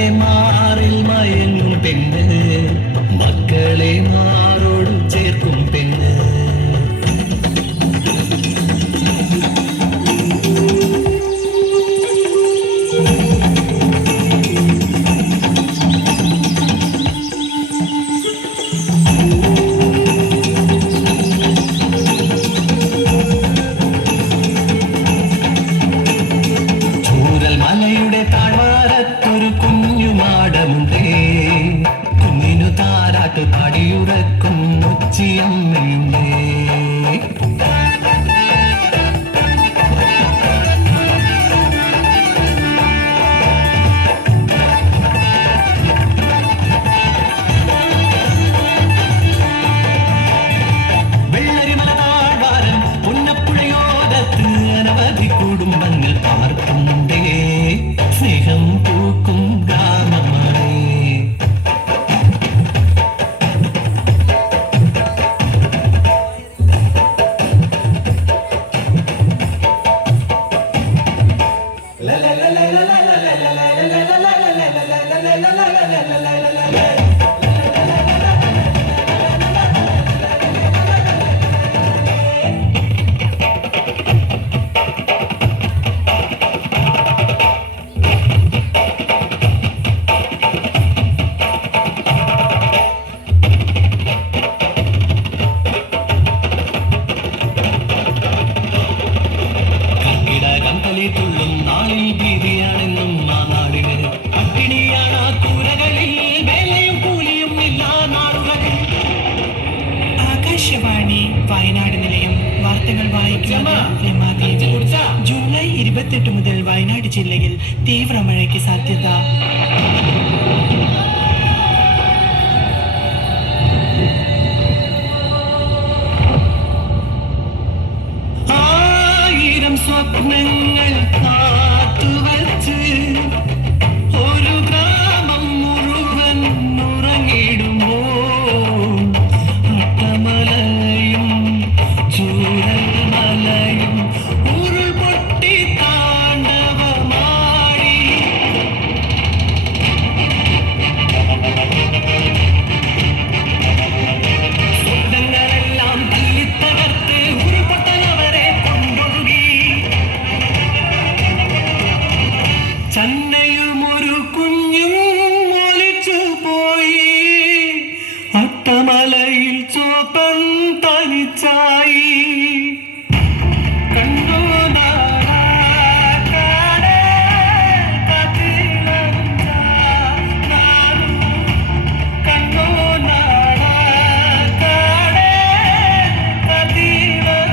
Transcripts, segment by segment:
മക്കളുടെ മാറിൽ മയങ്ങും പെണ്ണ്, മക്കളെ മാറോട് ചേർക്കും പെണ്ണ്. മലയുടെ താഴ്വാരത്തൊരു കുഞ്ഞുമാടമുണ്ടേ, കുഞ്ഞിനു താരാട്ട് പാടിയുറക്കും ഉച്ചിയമ്മയുണ്ടേ. വെള്ളരിമല താഴ്വാരം പുന്നപ്പുഴയോരത്ത് അനവധി കുടുംബങ്ങൾ പാർക്കുന്നുണ്ടേ, സ്നേഹം പൂക്കും ഗ്രാമമാണ്. തുള്ളും നാളിൽ ഭീതിയാണെന്നും ആ നാടിന് പട്ടിണിയാണ്. ആ കൂരകളിൽ വേലയും കൂലിയും ഇല്ല നാടുകളിൽ. ആകാശവാണി വയനാട് നിലയം വാർത്തകൾ വായിക്കുന്നത് ജൂലൈ 28 മുതൽ വയനാട് ജില്ലയിൽ തീവ്ര മഴയ്ക്ക് സാധ്യത. സ്വപ്നങ്ങൾ കാത്തുവച്ച് ഒരു ഗ്രാമം മുഴുവൻ ഉറങ്ങിടുമോ, അട്ടമലയും ചൂരൽ മലയും ഉരുൾപൊട്ടി താണ്ഡവമാടി. സ്വപ്നങ്ങളെല്ലാം തല്ലിത്തകർത്ത് ഉരുൾപൊട്ടലവരെ കൊണ്ടൊഴുകി. ചന്നയും ഒരു കുഞ്ഞും ഒലിച്ചു പോയി, അട്ടമലയിൽ ചോപ്പൻ തനിച്ചായി. കണ്ടോ നാടാകാടെ കതിരഞ്ചാനാടും, കണ്ടോ നാടാകാടെ കതിരഞ്ചാനാടും.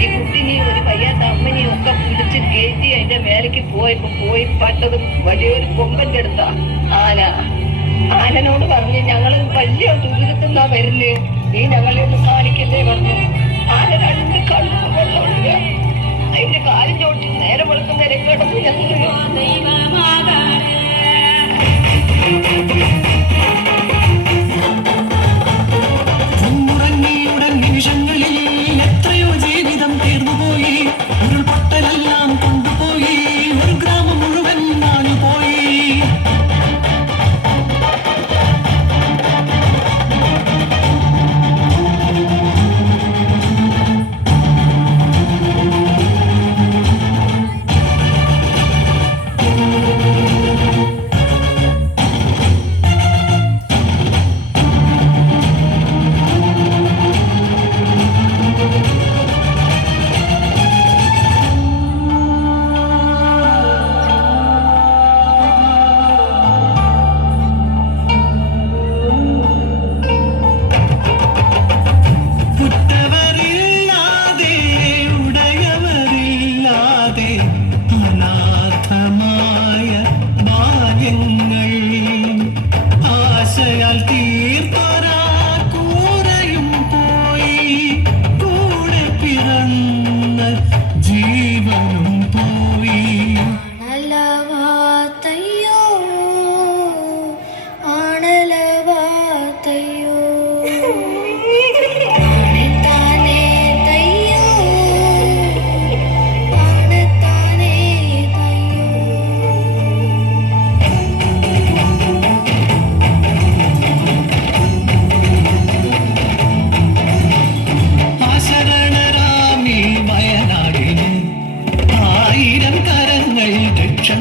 ഈ കുട്ടിനെയും ഒരു വയ്യാത്ത അമ്മനെയും ഒക്കെ പിടിച്ച് കയറ്റി അതിന്റെ മേലേക്ക് പോയി പട്ടതും വലിയൊരു കൊമ്പന്റെ അടുത്താ ആന. ആനനോട് പറഞ്ഞ് ഞങ്ങള് വലിയ ദുരിതത്തുന്നാ വരുന്നേ, നീ ഞങ്ങളെ ഒന്ന് കാണിക്കല്ലേ പറഞ്ഞു. ആന രണ്ട് കണ്ണും വെള്ളമില്ല, അതിന്റെ കാലിന്റെ ചോട്ടി നേരം വെളുക്കുന്നേരെ കിടന്നു ഞങ്ങള്. ഉറങ്ങിയുടെ നിമിഷങ്ങളിൽ എത്രയോ ജീവിതം തീർന്നുപോയി, ഉരുൾപൊട്ടലെല്ലാം കൊണ്ടുപോയി, ഒരു ഗ്രാമം മുഴുവൻ നാണുപോയി.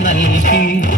നൽകി